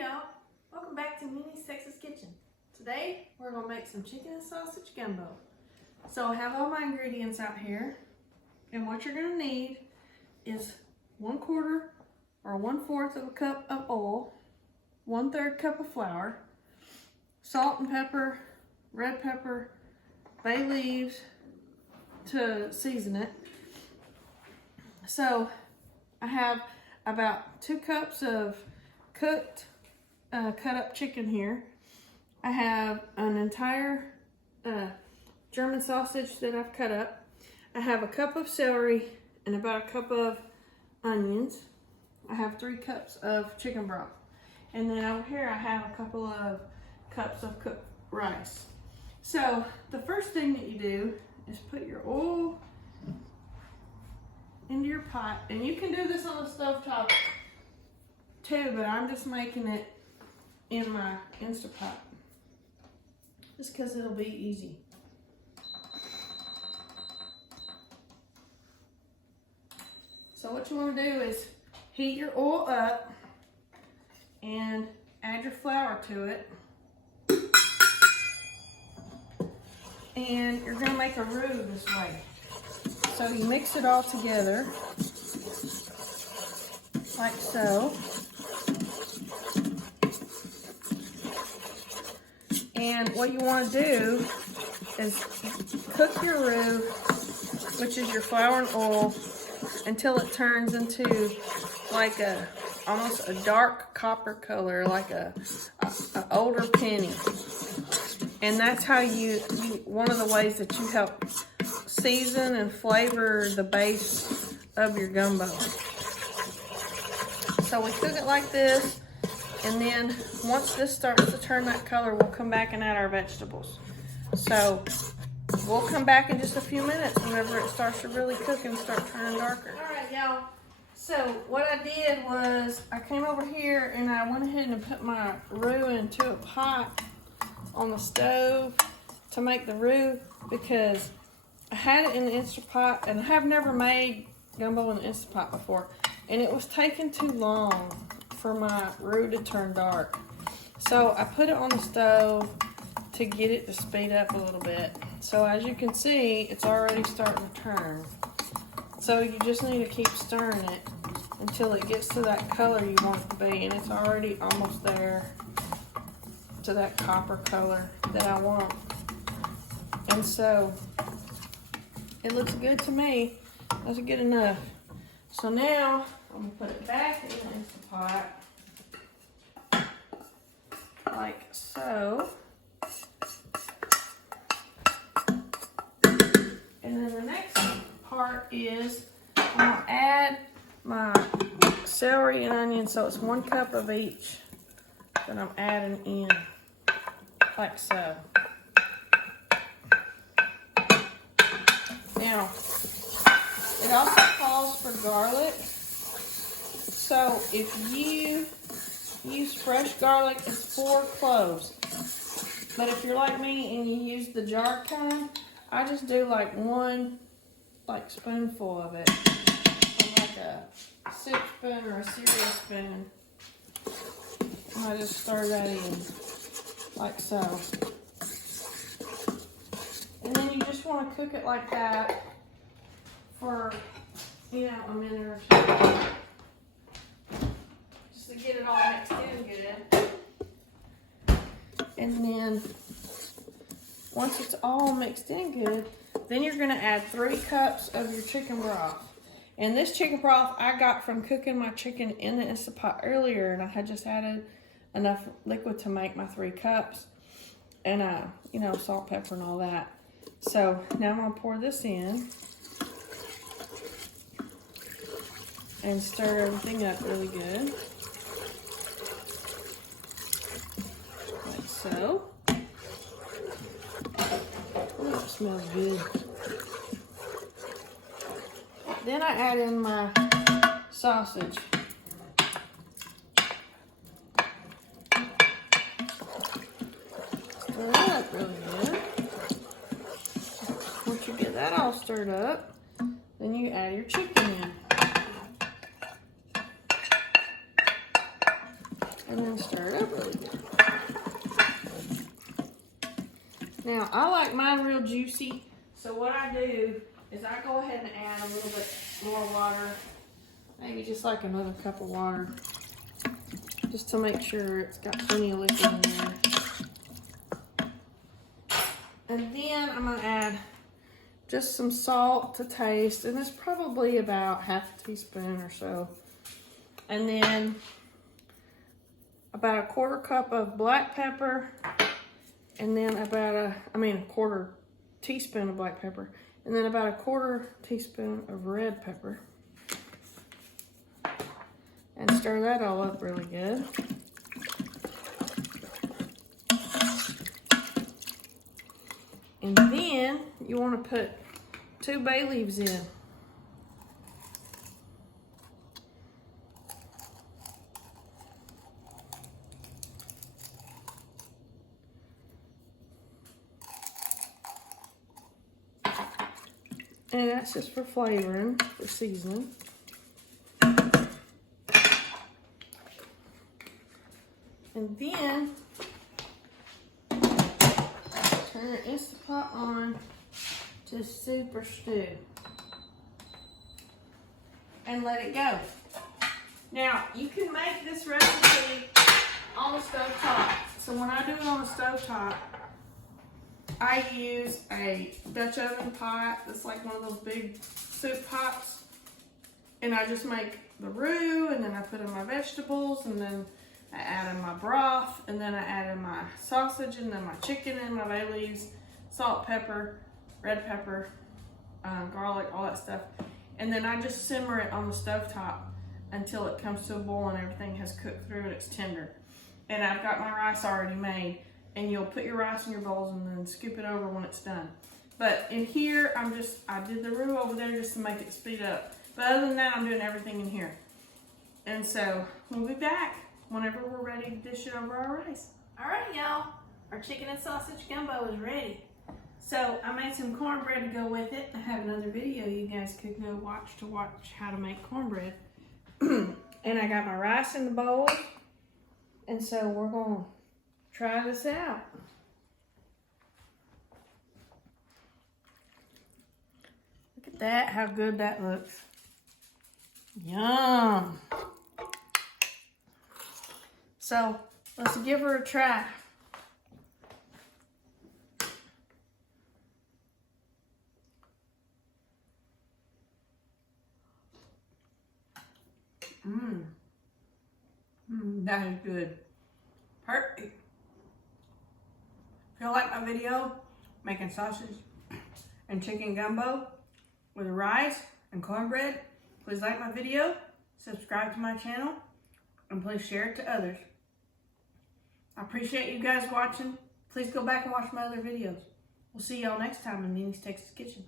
y'all, welcome back to Mimi's Texas Kitchen. Today we're going to make some chicken and sausage gumbo. So I have all my ingredients out here, and what you're going to need is 1/4 or 1/4 of a cup of oil, 1/3 cup of flour, salt and pepper, red pepper, bay leaves to season it. So I have about 2 cups of cooked cut up chicken here. I have an entire German sausage that I've cut up. I have a cup of celery and about a cup of onions. I have 3 cups of chicken broth. And then over here I have a couple of cups of cooked rice. So the first thing that you do is put your oil into your pot, and you can do this on the stovetop too, but I'm just making it in my Instapot just because it'll be easy. So what you want to do is heat your oil up and add your flour to it, and you're going to make a roux this way. So you mix it all together like so. And what you want to do is cook your roux, which is your flour and oil, until it turns into like almost a dark copper color, like a older penny. And that's how one of the ways that you help season and flavor the base of your gumbo. So we cook it like this, and then once this starts to turn that color, we'll come back and add our vegetables. So we'll come back in just a few minutes whenever it starts to really cook and start turning darker. All right, y'all. So what I did was I came over here and I went ahead and put my roux into a pot on the stove to make the roux, because I had it in the Instapot, and I have never made gumbo in the Instapot before, and it was taking too long for my roux to turn dark. So I put it on the stove to get it to speed up a little bit. So as you can see, it's already starting to turn. So you just need to keep stirring it until it gets to that color you want it to be, and it's already almost there to that copper color that I want. And so it looks good to me. That's good enough. So now I'm gonna put it back in the pot like so. And then the next part is I'm gonna add my celery and onion. So it's 1 cup of each that I'm adding in like so. Now, it also calls for garlic. So if you use fresh garlic, it's 4 cloves. But if you're like me and you use the jar kind, I just do like 1 spoonful of it. Like a soup spoon or a cereal spoon. And I just stir that in like so. And then you just want to cook it like that for, a minute or 2. Just to get it all mixed in good. And then once it's all mixed in good, then you're going to add 3 cups of your chicken broth. And this chicken broth I got from cooking my chicken in the Instapot earlier, and I had just added enough liquid to make my 3 cups. And, salt, pepper, and all that. So now I'm going to pour this in and stir everything up really good. Like so. Ooh, it smells good. Then I add in my sausage. Stir it up really good. Once you get that all stirred up, then you add your chicken in. and then stir it up really good. Now, I like mine real juicy, so what I do is I go ahead and add a little bit more water, maybe just like another cup of water, just to make sure it's got plenty of liquid in there. And then I'm gonna add just some salt to taste, and it's probably about half a teaspoon or so. And then about a quarter cup of black pepper, and then about a quarter teaspoon of black pepper, and then about a quarter teaspoon of red pepper. And stir that all up really good. And then you want to put 2 bay leaves in. And that's just for flavoring, for seasoning. And then turn your Instant Pot on to super stew. And let it go. Now, you can make this recipe on the stove top. So when I do it on the stove top, I use a Dutch oven pot that's like one of those big soup pots. And I just make the roux, and then I put in my vegetables, and then I add in my broth, and then I add in my sausage, and then my chicken, and my bay leaves, salt, pepper, red pepper, garlic, all that stuff. And then I just simmer it on the stovetop until it comes to a boil and everything has cooked through and it's tender. And I've got my rice already made. And you'll put your rice in your bowls and then scoop it over when it's done. But in here, I did the roux over there just to make it speed up. But other than that, I'm doing everything in here. And so we'll be back whenever we're ready to dish it over our rice. All right, y'all. Our chicken and sausage gumbo is ready. So I made some cornbread to go with it. I have another video you guys could go watch how to make cornbread. And I got my rice in the bowl. And so we're going to try this out. Look at that, how good that looks. Yum. So let's give her a try. That is good. Perfect. If you like my video, making sausage and chicken gumbo with rice and cornbread, please like my video, subscribe to my channel, and please share it to others. I appreciate you guys watching. Please go back and watch my other videos. We'll see y'all next time in Nini's Texas Kitchen.